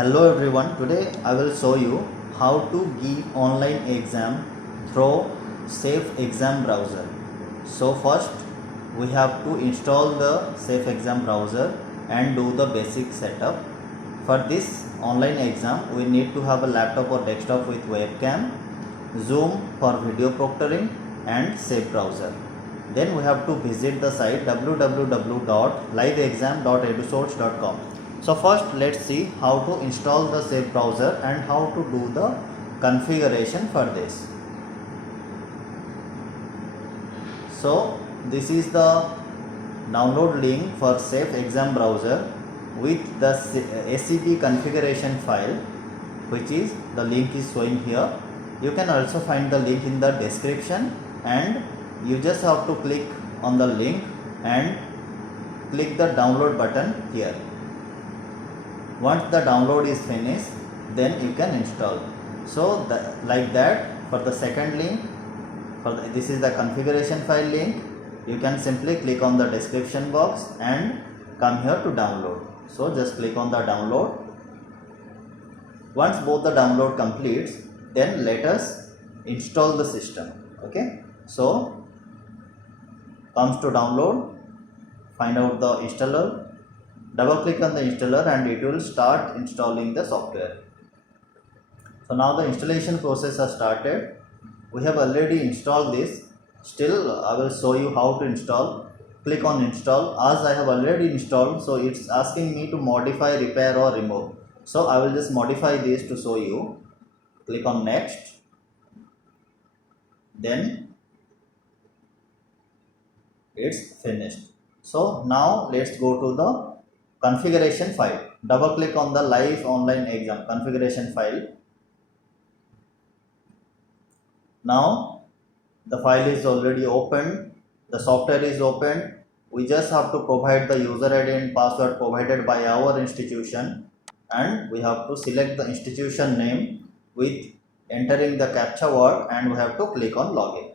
Hello everyone, today I will show you how to give online exam through Safe Exam browser. So first we have to install the Safe Exam browser and do the basic setup. For this online exam we need to have a laptop or desktop with webcam, Zoom for video proctoring and Safe browser. Then we have to visit the site www.liveexam.edusource.com. So first let's see how to install the Safe browser and how to do the configuration for this. So this is the download link for Safe Exam browser with the SCP configuration file, which is the link is showing here. You can also find the link in the description, and you just have to click on the link and click the download button here. Once the download is finished, then you can install. So like that, for the second link, this is the configuration file link. You can simply click on the description box and come here to download. So just click on the download. Once both the download completes, then let us install the system. Okay, so comes to download, find out the installer, double click on the installer and it will start installing the software. So now the installation process has started. We have already installed this. Still I will show you how to install. Click on install. As I have already installed, so it's asking me to modify, repair or remove. So I will just modify this to show you. Click on next. Then it's finished. So now let's go to the configuration file. Double click on the live online exam configuration file. Now the file is already opened, the software is opened. We just have to provide the user ID and password provided by our institution, and we have to select the institution name with entering the captcha word, and we have to click on login.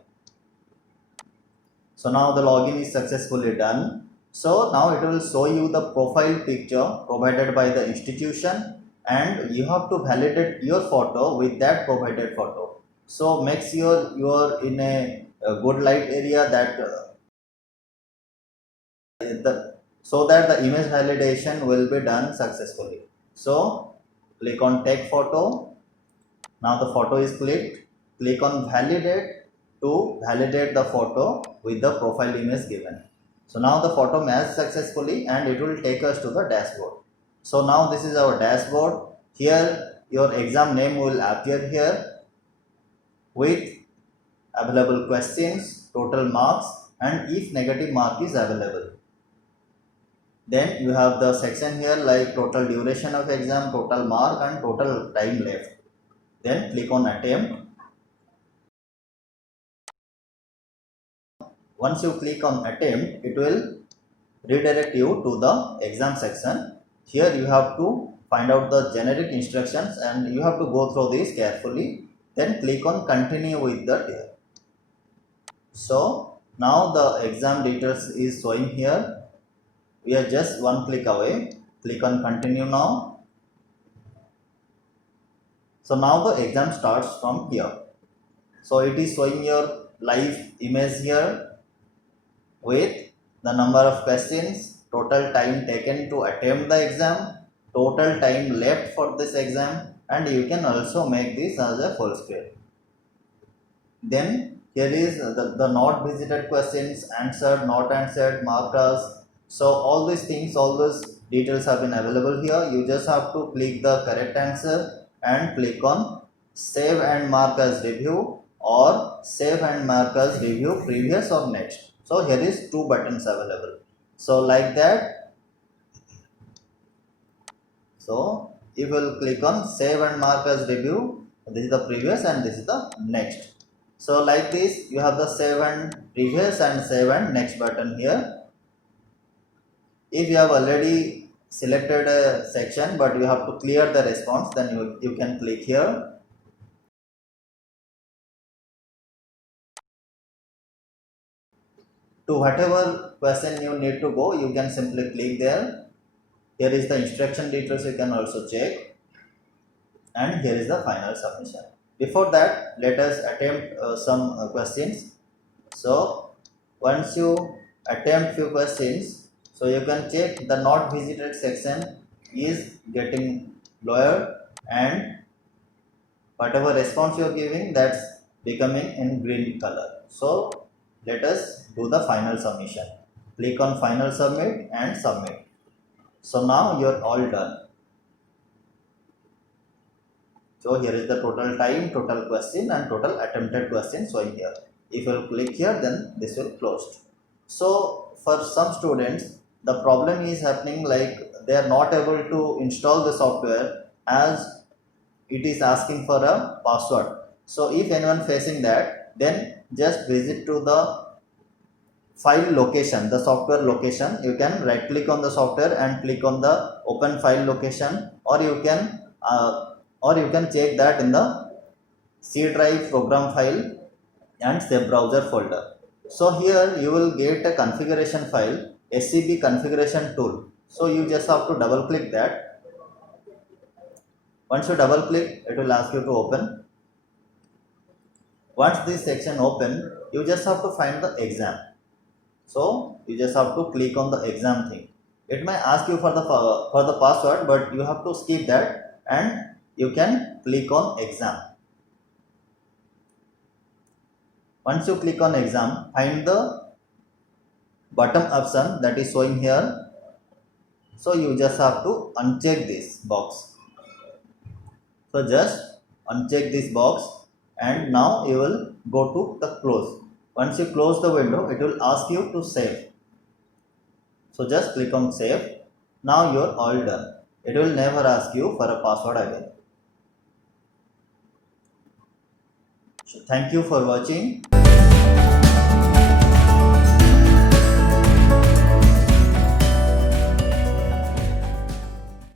So now the login is successfully done. So now it will show you the profile picture provided by the institution, and you have to validate your photo with that provided photo. So make sure you are in a good light area that so that the image validation will be done successfully. So click on take photo. Now the photo is clicked. Click on validate to validate the photo with the profile image given. So now the photo matched successfully and it will take us to the dashboard. So now this is our dashboard. Here your exam name will appear here with available questions, total marks, and if negative mark is available. Then you have the section here like total duration of exam, total mark and total time left. Then click on attempt. Once you click on attempt, it will redirect you to the exam section. Here you have to find out the generic instructions and you have to go through this carefully. Then click on continue with the. So now the exam details is showing here. We are just one click away. Click on continue now. So now the exam starts from here. So it is showing your live image here with the number of questions, total time taken to attempt the exam, total time left for this exam, and you can also make this as a full screen. Then here is the not visited questions, answered, not answered, marked as. So all these things, all those details have been available here. You just have to click the correct answer and click on save and mark as review or save and mark as review previous or next. So here is two buttons available. So like that. So you will click on save and mark as review. This is the previous and this is the next. So like this, you have the save and previous and save and next button here. If you have already selected a section but you have to clear the response, then you can click here. To whatever question you need to go, you can simply click there. Here is the instruction details, you can also check. and here is the final submission. Before that, let us attempt some questions. So once you attempt few questions, so you can check the not visited section is getting lower, and whatever response you are giving, that's becoming in green color. So let us do the final submission. Click on final submit and submit. So now you're all done. So here is the total time, total question and total attempted question showing here. If you click here, then this will close. So for some students, the problem is happening like they are not able to install the software as it is asking for a password. So if anyone facing that, then just visit to the file location, the software location. You can right click on the software and click on the open file location, or you can check that in the C drive program file and save browser folder. So here you will get a configuration file, SCP configuration tool. So you just have to double click that. Once you double click, it will ask you to open. Once this section open, you just have to find the exam. So you just have to click on the exam thing. It may ask you for the password, but you have to skip that and you can click on exam. Once you click on exam, find the bottom option that is showing here. So you just have to uncheck this box. So just uncheck this box, and now you will go to the close. Once you close the window, it will ask you to save. So just click on save. Now you are all done. It will never ask you for a password again. So thank you for watching.